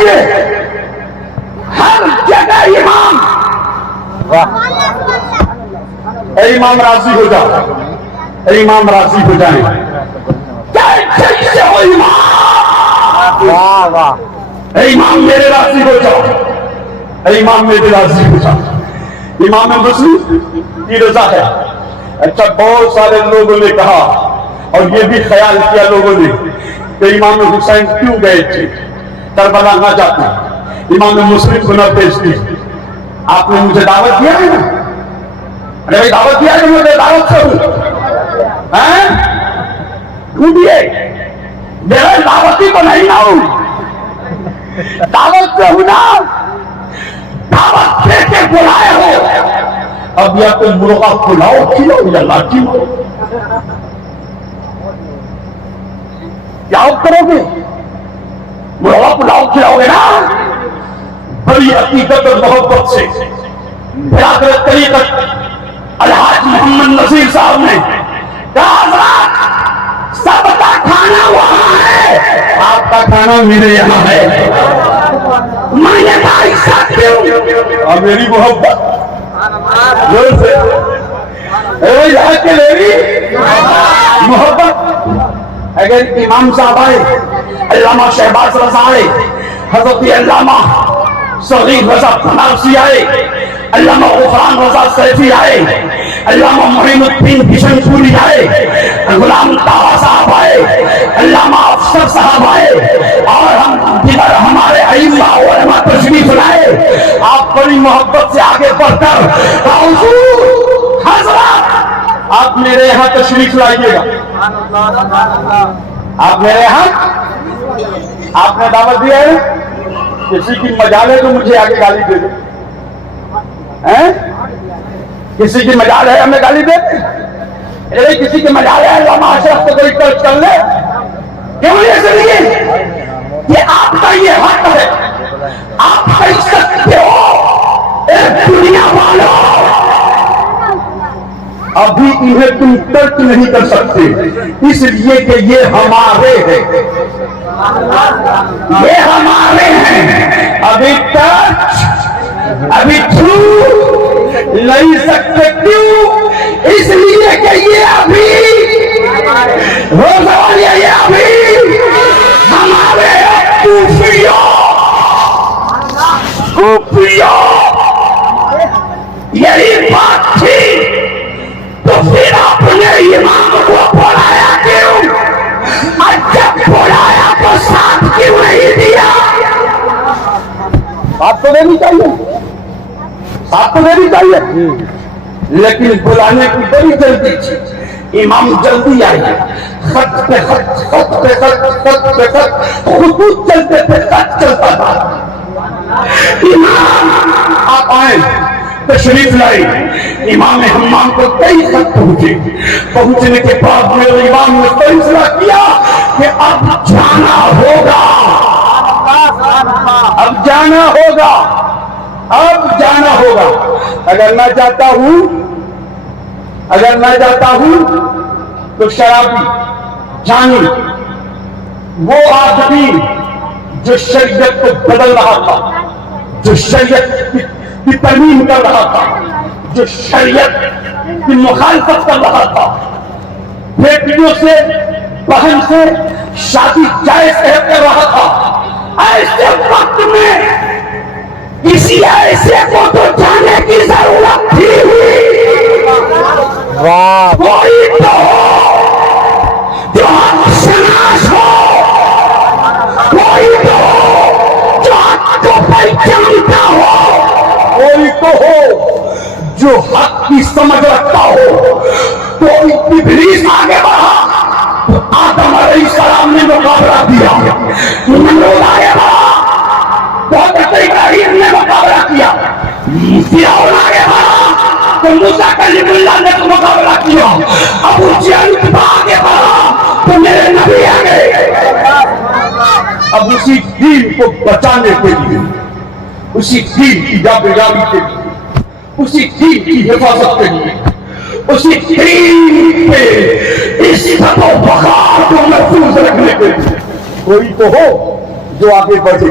چاہیے ہر جگہ امام، اے امام راضی ہو جاؤ، اے امام راضی ہو جائیں، کیسے ہو امام، واہ واہ، اے امام میرے راضی ہو جاؤ، اے امام میرے راضی ہو جاؤ۔ امام مسلم کی رضا ہے۔ اچھا، بہت سارے لوگوں نے کہا اور یہ بھی خیال کیا لوگوں نے کہ امام حسین کیوں گئے تھے کربلا نہ جاتے، امام مسلم کو نہ بھیجتے۔ آپ نے مجھے دعوت دیا ہے نا، ارے بھائی دعوت دیا ہے کہ مجھے دعوت سے ہوں، کیوں دیے؟ میرا دعوتی تو نہیں نہ ہوں، دعوت سے ہوں نا، دعوت دے کے بلائے ہو۔ اب یا تو مرغا پلاؤ کھلاؤ یا لاٹھی مارو، کیا کرو گے؟ مرغا پلاؤ کھلاؤ گے نا؟ بڑی عقیدت اور محبت سے برادر طریقت الحاج محمد نذیر صاحب نے کہا حضرات سب کا کھانا وہاں ہے، آپ کا کھانا میرے یہاں ہے۔ میں نے کہا ایسا کیوں؟ اور میری محبت زور سے یہاں کے میری محبت۔ اگر امام صاحب آئے، علامہ شہباز رضا آئے، حضرت علامہ صغیر رضا بنارسی آئے، علامہ غفران رضا سیفی آئے، علامہ معین الدین بشن پوری آئے، غلام طاہا صاحب آئے، علامہ افسر صاحب آئے، اور ہم دیگر ہمارے ائمہ علماء تشریف لائے، آپ بڑی محبت سے آگے بڑھ کر حضور حضرات آپ میرے یہاں تشریف لائیے گا، آپ میرے یہاں، آپ نے دعوت دیا ہے، کسی کی مجال ہے تو مجھے آگے گالی دے دو، کسی کی مجال ہے ہمیں گالی دے دے، کسی کی مجال ہے علامہ اشرف کو کوئی ٹچ کر لے، کیوں اس لیے کہ آپ کا یہ حق ہے، آپ کہہ سکتے ہو اے دنیا والوں ابھی انہیں تم ترک نہیں کر سکتے، اس لیے کہ یہ ہمارے ہیں، یہ ہمارے ہیں، ابھی ٹچ ابھی چھو نہیں سکتے، کیوں؟ اس لیے کہ یہ ابھی یہ ابھی ہمارے کوفیوں یہی بات تھی، تو پھر آپ نے امام کو بلایا کیوں؟ اور جب بلایا تو ساتھ کیوں نہیں دیا؟ ساتھ تو دینی چاہیے، ساتھ تو دینی چاہیے، لیکن بلانے کی بڑی جلدی تھی، امام جلدی آئے، خط پہ خط، خط پہ خط، خط پہ خط، خطوط چلتے تھے، خط چلتا تھا۔ امام آپ آئیں، تشریف لائی، امام حمام کو کئی خط پہنچے، پہنچنے کے بعد میرے امام نے فیصلہ کیا کہ اب جانا ہوگا، اب جانا ہوگا، اب جانا ہوگا، اگر نہ جاتا ہوں، اگر نہ جاتا ہوں تو شرابی جانی وہ آدمی جو شریعت کو بدل رہا تھا، جو شریعت کی ترمیم کر رہا تھا، جو شریعت کی مخالفت کر رہا تھا، بیٹیوں سے بہن سے شادی جائز کر رہا تھا، ایسے وقت میں کسی ایسے کو تو جانے کی ضرورت تھی، کوئی تو جو حق شناس ہو، کوئی تو جو حق کو پہچانتا ہو، کوئی تو ہو جو حق کی سمجھ رکھتا ہو۔ تو ابلیس آگے بڑھا تو آدم علیہ السلام نے مقابلہ دیا، نمرود آگے بڑھا تو حضرت ابراہیم نے مقابلہ کیا، فرعون آگے بڑھا تو موسیٰ کلیم اللہ نے مقابلہ کیا، ابو جہل آگے بڑھا تو میرے نبی آگے۔ اب اسی دین کو بچانے کے لیے، اسی دین کی یابیابی کے لیے، اسی دین کی حفاظت کے لیے، اسی دین پہ عزت و وقار کو محفوظ رکھنے کے لیے کوئی تو ہو جو آگے بڑھے،